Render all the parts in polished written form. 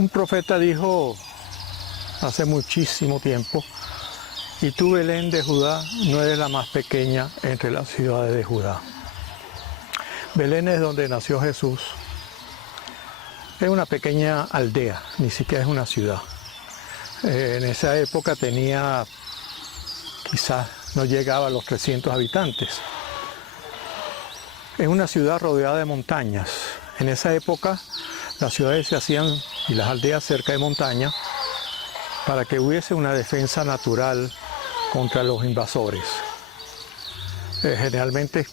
Un profeta dijo hace muchísimo tiempo: y tú, Belén de Judá, no eres la más pequeña entre las ciudades de Judá. Belén es donde nació Jesús. Es una pequeña aldea, ni siquiera es una ciudad. En esa época tenía, quizás no llegaba a los 300 habitantes. Es una ciudad rodeada de montañas. En esa época las ciudades se hacían y las aldeas cerca de montañas para que hubiese una defensa natural contra los invasores. Generalmente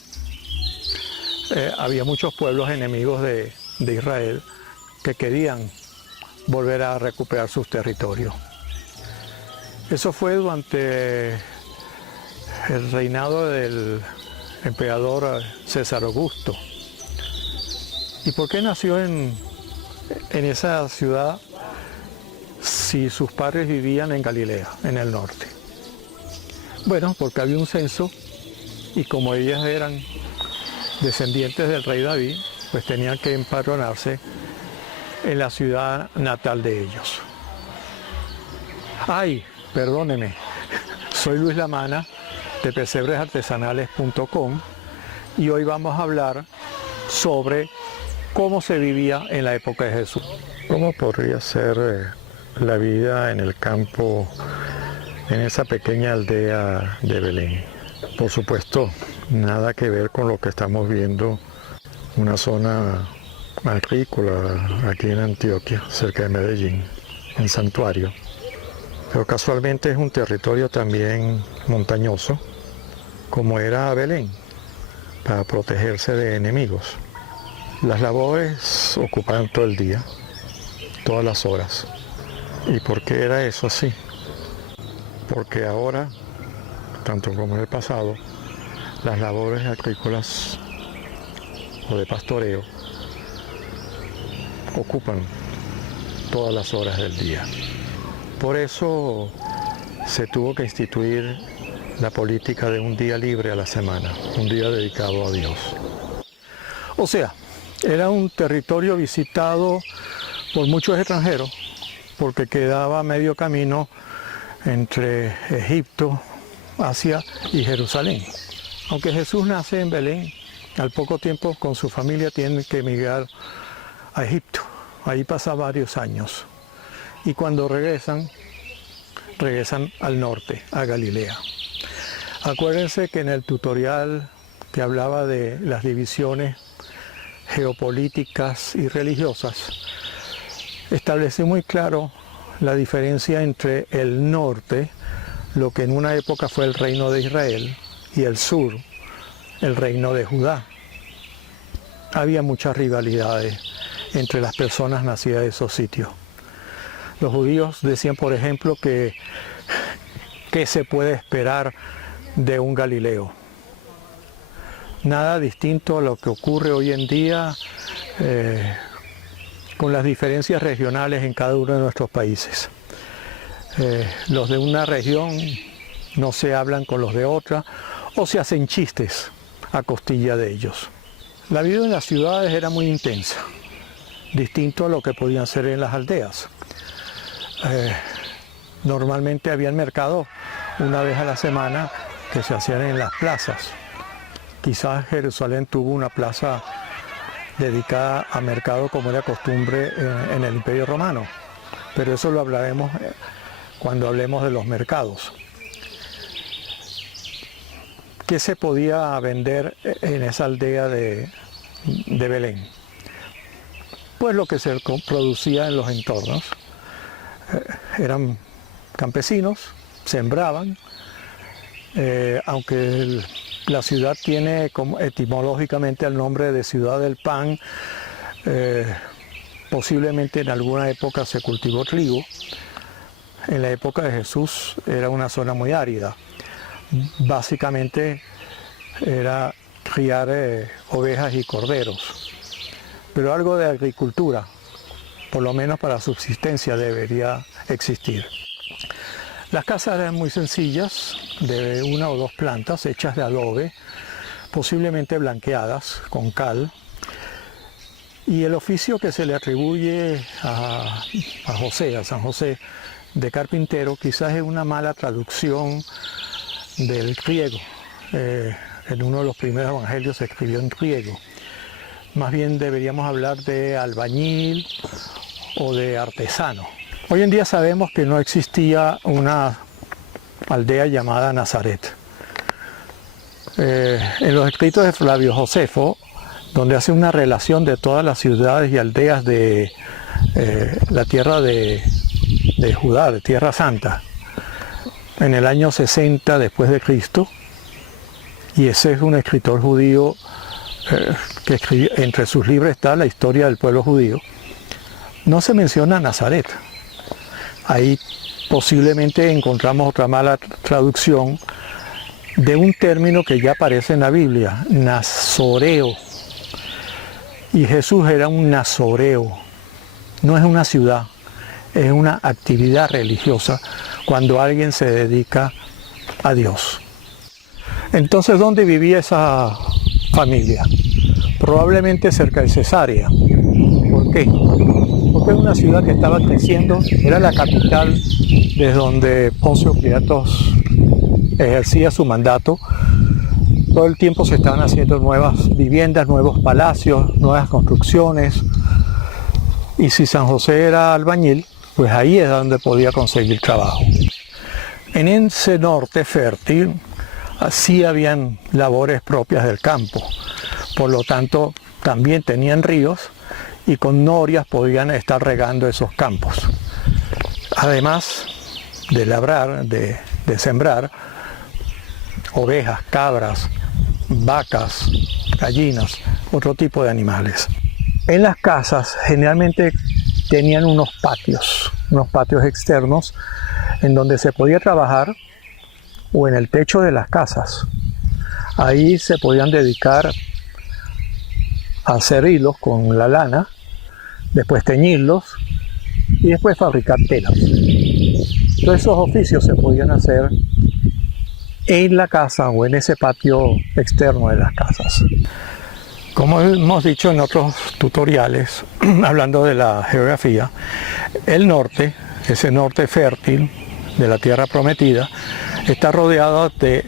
había muchos pueblos enemigos de Israel que querían volver a recuperar sus territorios. Eso fue durante el reinado del emperador César Augusto. ¿Y por qué nació en esa ciudad si sus padres vivían en Galilea, en el norte? Bueno, porque había un censo y como ellas eran descendientes del rey David, pues tenían que empadronarse en la ciudad natal de ellos. Ay, perdóneme, soy Luis Lamana de pesebresartesanales.com y hoy vamos a hablar sobre cómo se vivía en la época de Jesús. ¿Cómo podría ser la vida en el campo, en esa pequeña aldea de Belén? Por supuesto, nada que ver con lo que estamos viendo, una zona agrícola aquí en Antioquia, cerca de Medellín, en Santuario. Pero casualmente es un territorio también montañoso, como era Belén, para protegerse de enemigos. Las labores ocupaban todo el día, todas las horas. ¿Y por qué era eso así? Porque ahora, tanto como en el pasado, las labores agrícolas o de pastoreo ocupan todas las horas del día. Por eso se tuvo que instituir la política de un día libre a la semana, un día dedicado a Dios. O sea, era un territorio visitado por muchos extranjeros, porque quedaba a medio camino entre Egipto, Asia y Jerusalén. Aunque Jesús nace en Belén, al poco tiempo con su familia tiene que emigrar a Egipto. Ahí pasa varios años. Y cuando regresan al norte, a Galilea. Acuérdense que en el tutorial que hablaba de las divisiones geopolíticas y religiosas, establecí muy claro la diferencia entre el norte, lo que en una época fue el reino de Israel, y el sur, el reino de Judá. Había muchas rivalidades entre las personas nacidas de esos sitios. Los judíos decían, por ejemplo, que ¿qué se puede esperar de un Galileo? Nada distinto a lo que ocurre hoy en día con las diferencias regionales en cada uno de nuestros países. Los de una región no se hablan con los de otra o se hacen chistes a costilla de ellos. La vida en las ciudades era muy intensa, distinto a lo que podían ser en las aldeas. Normalmente había mercados una vez a la semana que se hacían en las plazas. Quizás Jerusalén tuvo una plaza dedicada a mercado como era costumbre en el Imperio Romano, pero eso lo hablaremos cuando hablemos de los mercados. ¿Qué se podía vender en esa aldea de Belén? Pues lo que se producía en los entornos. Eran campesinos, sembraban, aunque la ciudad tiene como etimológicamente el nombre de ciudad del pan, posiblemente en alguna época se cultivó trigo. En la época de Jesús era una zona muy árida. Básicamente era criar ovejas y corderos, pero algo de agricultura, por lo menos para subsistencia, debería existir. Las casas eran muy sencillas, de una o dos plantas, hechas de adobe, posiblemente blanqueadas con cal, Y el oficio que se le atribuye a San José, de carpintero, quizás es una mala traducción del griego. En uno de los primeros evangelios se escribió en griego. Más bien deberíamos hablar de albañil o de artesano. Hoy en día sabemos que no existía una aldea llamada Nazaret. En los escritos de Flavio Josefo, donde hace una relación de todas las ciudades y aldeas de la tierra de Judá, de Tierra Santa, en el año 60 después de Cristo, y ese es un escritor judío que escribió, entre sus libros está la historia del pueblo judío, no se menciona Nazaret. Ahí posiblemente encontramos otra mala traducción de un término que ya aparece en la Biblia, nazoreo. Y Jesús era un nazoreo. No es una ciudad, es una actividad religiosa cuando alguien se dedica a Dios. Entonces, ¿dónde vivía esa familia? Probablemente cerca de Cesarea. ¿Por qué? Porque es una ciudad que estaba creciendo, era la capital desde donde Poncio Pilatos ejercía su mandato. Todo el tiempo se estaban haciendo nuevas viviendas, nuevos palacios, nuevas construcciones. Y si San José era albañil, pues ahí es donde podía conseguir trabajo. En ese norte fértil, sí habían labores propias del campo. Por lo tanto, también tenían ríos y con norias podían estar regando esos campos. Además de labrar, de sembrar, ovejas, cabras, vacas, gallinas, otro tipo de animales. En las casas generalmente tenían unos patios externos en donde se podía trabajar, o en el techo de las casas. Ahí se podían dedicar a hacer hilos con la lana, después teñirlos y después fabricar telas. Todos esos oficios se podían hacer en la casa o en ese patio externo de las casas. Como hemos dicho en otros tutoriales, hablando de la geografía, el norte, ese norte fértil de la tierra prometida, está rodeado de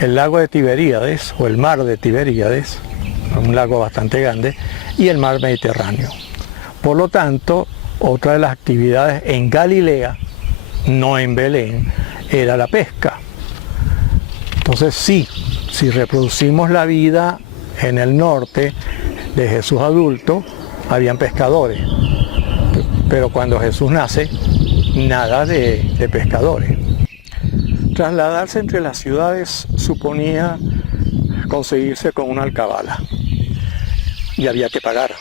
el lago de Tiberíades o el mar de Tiberíades, un lago bastante grande, y el mar Mediterráneo. Por lo tanto, otra de las actividades en Galilea, no en Belén, era la pesca. Entonces sí, si reproducimos la vida en el norte de Jesús adulto, habían pescadores. Pero cuando Jesús nace, nada de pescadores. Trasladarse entre las ciudades suponía conseguirse con una alcabala. Y había que pagar.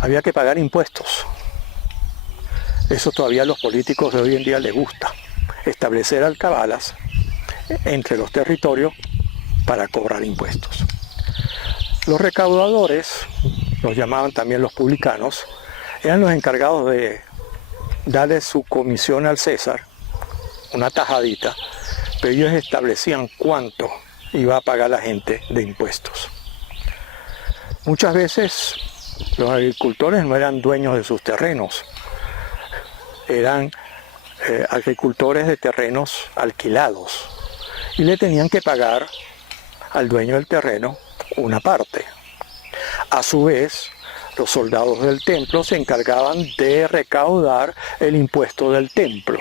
Había que pagar impuestos. Eso todavía a los políticos de hoy en día les gusta. Establecer alcabalas entre los territorios para cobrar impuestos. Los recaudadores, los llamaban también los publicanos, eran los encargados de darle su comisión al César, una tajadita, pero ellos establecían cuánto iba a pagar la gente de impuestos. Muchas veces los agricultores no eran dueños de sus terrenos, eran agricultores de terrenos alquilados y le tenían que pagar al dueño del terreno una parte. A su vez, los soldados del templo se encargaban de recaudar el impuesto del templo.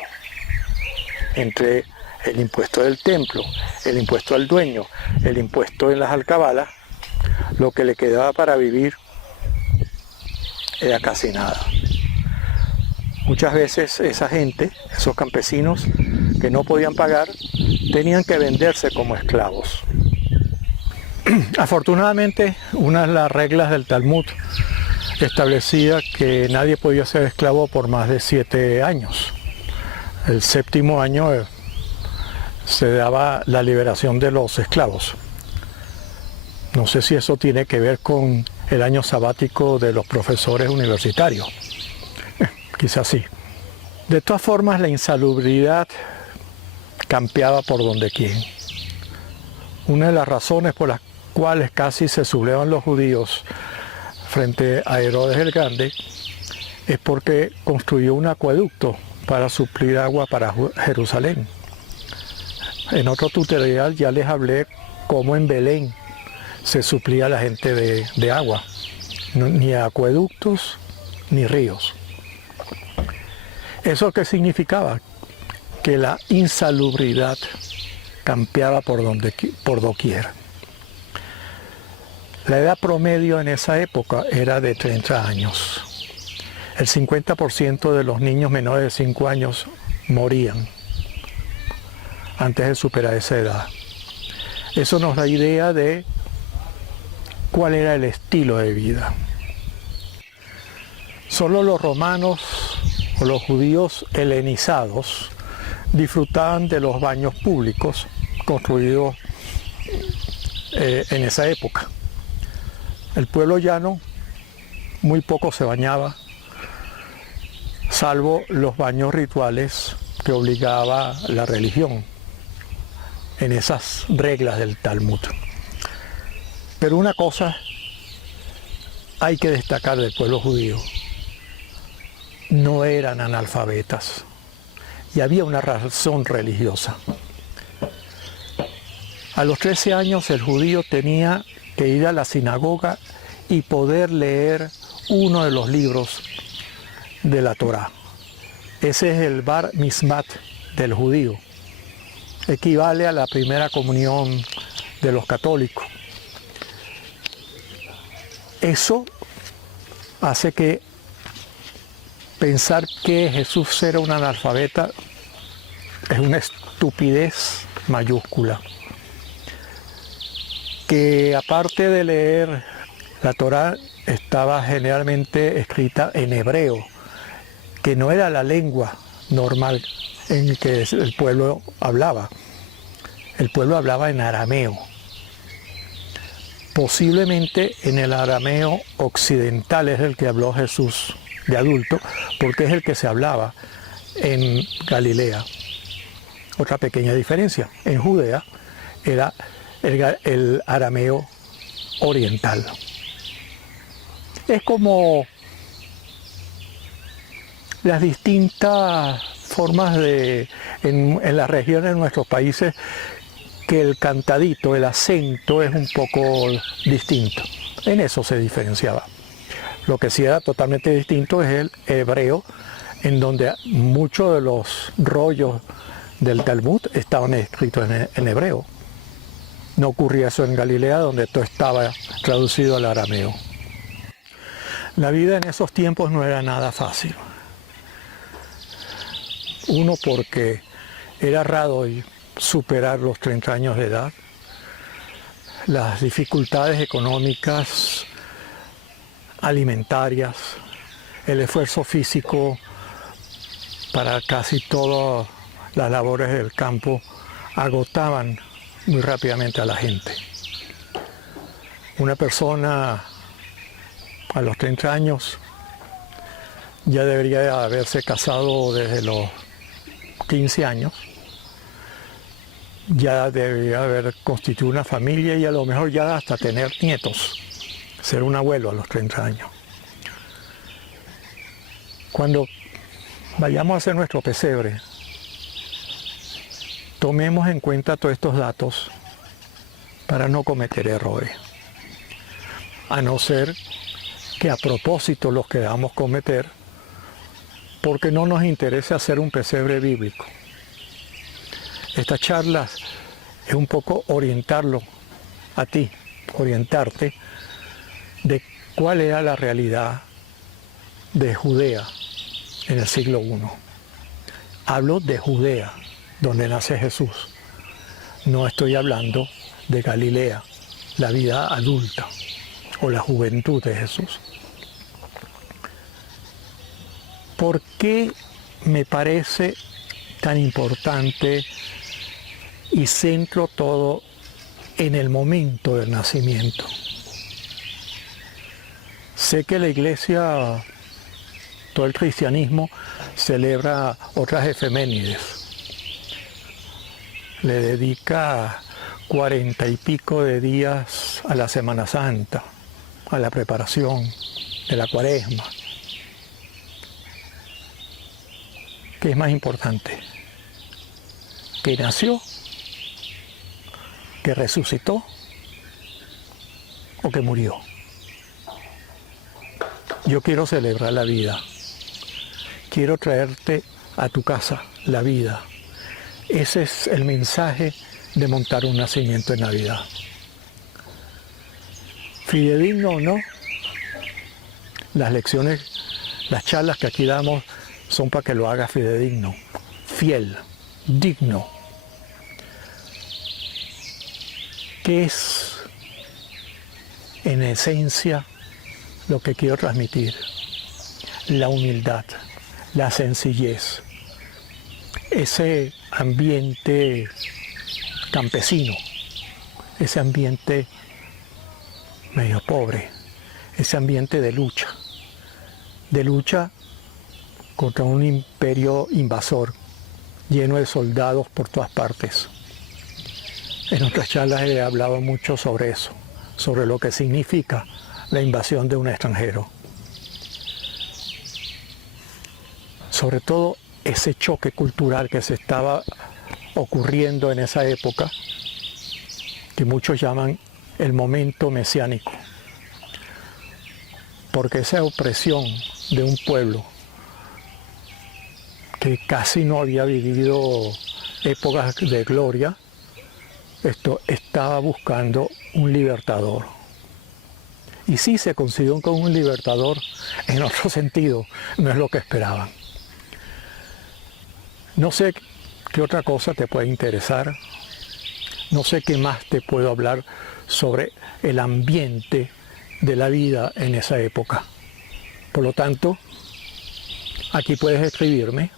Entre el impuesto del templo, el impuesto al dueño, el impuesto en las alcabalas, lo que le quedaba para vivir era casi nada. Muchas veces esa gente, esos campesinos que no podían pagar, tenían que venderse como esclavos. Afortunadamente, una de las reglas del Talmud establecía que nadie podía ser esclavo por más de 7 años. El 7º año se daba la liberación de los esclavos. No sé si eso tiene que ver con el año sabático de los profesores universitarios. Quizás sí. De todas formas, la insalubridad campeaba por donde quiera. Una de las razones por las cuales casi se sublevan los judíos frente a Herodes el Grande es porque construyó un acueducto para suplir agua para Jerusalén. En otro tutorial ya les hablé cómo en Belén se suplía a la gente de agua, ni acueductos ni ríos. ¿Eso qué significaba? Que la insalubridad campeaba por doquier. La edad promedio en esa época era de 30 años. El 50% de los niños menores de 5 años morían antes de superar esa edad. Eso nos da idea de cuál era el estilo de vida. Solo los romanos o los judíos helenizados disfrutaban de los baños públicos construidos en esa época. El pueblo llano muy poco se bañaba, salvo los baños rituales que obligaba la religión en esas reglas del Talmud. Pero una cosa hay que destacar del pueblo judío: no eran analfabetas y había una razón religiosa. A los 13 años el judío tenía que ir a la sinagoga y poder leer uno de los libros de la Torá. Ese es el Bar Mitzvah del judío. Equivale a la primera comunión de los católicos. Eso hace que pensar que Jesús era un analfabeta es una estupidez mayúscula. Que aparte de leer la Torá, estaba generalmente escrita en hebreo, que no era la lengua normal en que el pueblo hablaba. El pueblo hablaba en arameo. Posiblemente en el arameo occidental es el que habló Jesús de adulto, porque es el que se hablaba en Galilea. Otra pequeña diferencia: en Judea era el arameo oriental. Es como las distintas formas en las regiones de nuestros países, que el cantadito, el acento es un poco distinto. En eso se diferenciaba. Lo que sí era totalmente distinto es el hebreo, en donde muchos de los rollos del Talmud estaban escritos en hebreo. No ocurría eso en Galilea, donde todo estaba traducido al arameo. La vida en esos tiempos no era nada fácil. Uno, porque era raro superar los 30 años de edad. Las dificultades económicas, alimentarias, el esfuerzo físico para casi todas las labores del campo agotaban muy rápidamente a la gente. Una persona a los 30 años ya debería haberse casado desde los 15 años, ya debería haber constituido una familia y a lo mejor ya hasta tener nietos, ser un abuelo a los 30 años. Cuando vayamos a hacer nuestro pesebre, tomemos en cuenta todos estos datos para no cometer errores, a no ser que a propósito los queramos cometer porque no nos interesa hacer un pesebre bíblico. Esta charla es un poco orientarlo a ti, orientarte de cuál era la realidad de Judea en el siglo I. Hablo de Judea, donde nace Jesús. No estoy hablando de Galilea, la vida adulta o la juventud de Jesús. ¿Por qué me parece tan importante y centro todo en el momento del nacimiento? Sé que la Iglesia, todo el cristianismo, celebra otras efemérides. Le dedica 40 y pico de días a la Semana Santa, a la preparación. de la Cuaresma. ¿Qué es más importante? ¿Que nació? ¿Que resucitó? ¿O que murió? Yo quiero celebrar la vida. Quiero traerte a tu casa la vida. Ese es el mensaje de montar un nacimiento en Navidad. Fidedigno o no, las lecciones, las charlas que aquí damos son para que lo hagas fidedigno, fiel, digno. ¿Qué es en esencia lo que quiero transmitir? La humildad, la sencillez, ese ambiente campesino, ese ambiente medio pobre, ese ambiente de lucha contra un imperio invasor lleno de soldados por todas partes. En otras charlas he hablado mucho sobre eso, sobre lo que significa la invasión de un extranjero. Sobre todo ese choque cultural que se estaba ocurriendo en esa época, que muchos llaman el momento mesiánico, porque esa opresión de un pueblo que casi no había vivido épocas de gloria, esto estaba buscando un libertador. Y sí se consiguió con un libertador en otro sentido, no es lo que esperaban. No sé qué otra cosa te puede interesar, no sé qué más te puedo hablar sobre el ambiente de la vida en esa época. Por lo tanto, aquí puedes escribirme,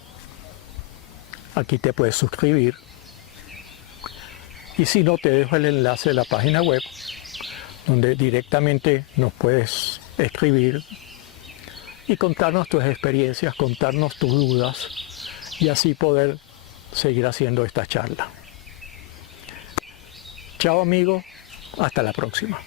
aquí te puedes suscribir, y si no, te dejo el enlace de la página web, donde directamente nos puedes escribir y contarnos tus experiencias, contarnos tus dudas, y así poder seguir haciendo esta charla. Chao amigos, hasta la próxima.